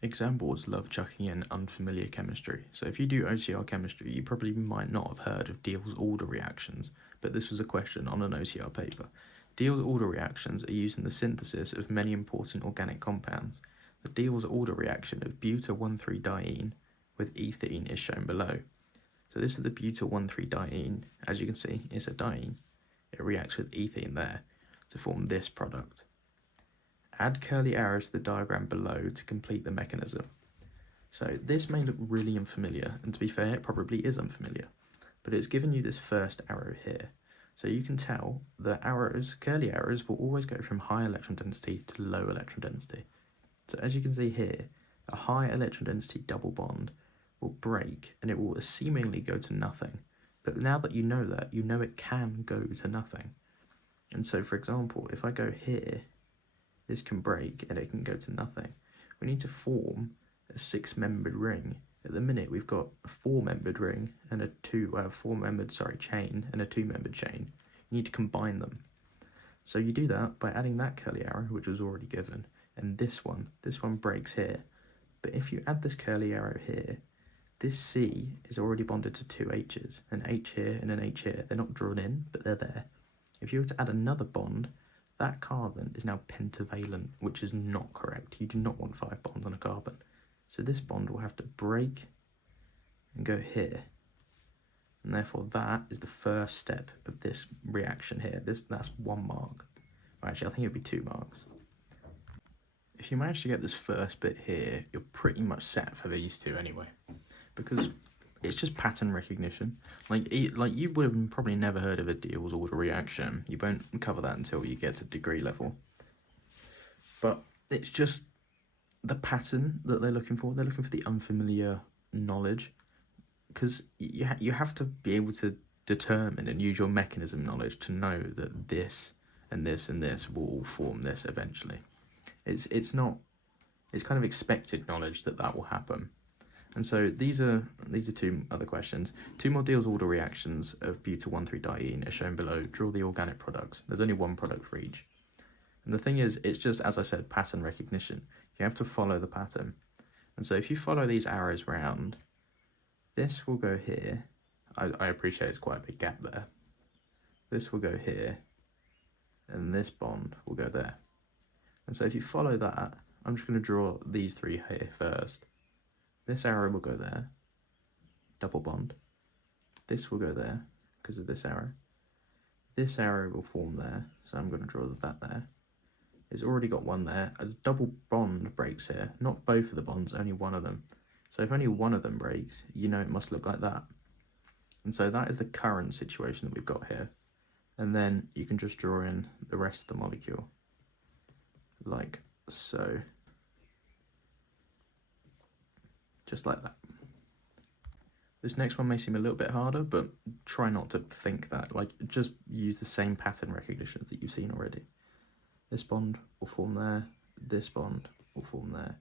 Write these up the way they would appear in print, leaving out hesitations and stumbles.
Exam boards love chucking in unfamiliar chemistry, so if you do OCR chemistry, you probably might not have heard of Diels-Alder reactions, but this was a question on an OCR paper. Diels-Alder reactions are used in the synthesis of many important organic compounds. The Diels-Alder reaction of buta-1,3-diene with ethene is shown below. So this is the buta-1,3-diene. As you can see, it's a diene. It reacts with ethene there to form this product. Add curly arrows to the diagram below to complete the mechanism. So this may look really unfamiliar, and to be fair, it probably is unfamiliar, but it's given you this first arrow here. So you can tell that arrows, curly arrows, will always go from high electron density to low electron density. So as you can see here, a high electron density double bond will break and it will seemingly go to nothing. But now that you know that, you know it can go to nothing. And so for example, if I go here, this can break and it can go to nothing. We need to form a 6-membered ring. At the minute, we've got a 4-membered ring and a chain and a 2-membered chain. You need to combine them. So you do that by adding that curly arrow, which was already given, and this one breaks here. But if you add this curly arrow here, this C is already bonded to 2 H's, an H here and an H here. They're not drawn in, but they're there. If you were to add another bond, that carbon is now pentavalent, which is not correct. You do not want 5 bonds on a carbon. So this bond will have to break and go here. And therefore that is the first step of this reaction here. That's 1 mark. Well, actually, I think it would be 2 marks. If you manage to get this first bit here, you're pretty much set for these two anyway, because it's just pattern recognition. Like you would have probably never heard of a Diels-Alder reaction. You won't cover that until you get to degree level. But it's just the pattern that they're looking for. They're looking for the unfamiliar knowledge, because you have to be able to determine and use your mechanism knowledge to know that this and this and this will all form this eventually. It's kind of expected knowledge that will happen. And so these are 2 other questions. 2 more Diels-Alder reactions of buta-1,3-diene are shown below. Draw the organic products. There's only 1 product for each. And the thing is, it's just, as I said, pattern recognition. You have to follow the pattern. And so if you follow these arrows round, this will go here. I appreciate it's quite a big gap there. This will go here, and this bond will go there. And so if you follow that, I'm just going to draw these 3 here first. This arrow will go there, double bond. This will go there because of this arrow. This arrow will form there, so I'm going to draw that there. It's already got 1 there. A double bond breaks here. Not both of the bonds, only 1 of them. So if only 1 of them breaks, you know it must look like that. And so that is the current situation that we've got here. And then you can just draw in the rest of the molecule, like so. Just like that. This next one may seem a little bit harder, but try not to think that. Like, just use the same pattern recognition that you've seen already. This bond will form there, this bond will form there,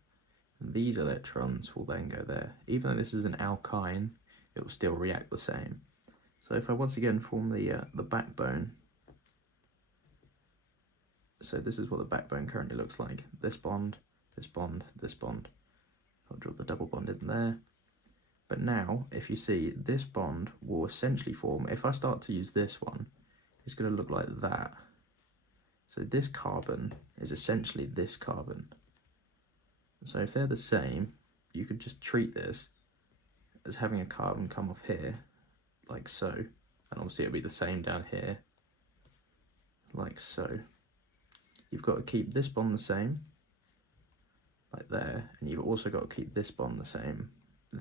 and these electrons will then go there. Even though this is an alkyne, it will still react the same. So if I once again form the backbone, so this is what the backbone currently looks like. This bond, this bond, this bond. I'll draw the double bond in there. But now, if you see, this bond will essentially form, if I start to use this one, it's going to look like that. So this carbon is essentially this carbon. So if they're the same, you could just treat this as having a carbon come off here, like so. And obviously it'll be the same down here, like so. You've got to keep this bond the same, like there, and you've also got to keep this bond the same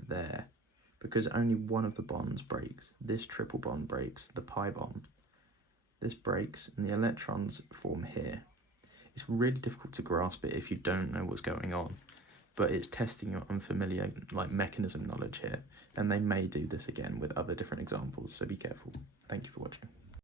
there, because only 1 of the bonds breaks. This triple bond breaks, the pi bond. This breaks, and the electrons form here. It's really difficult to grasp it if you don't know what's going on, but it's testing your unfamiliar mechanism knowledge here, and they may do this again with other different examples, so be careful. Thank you for watching.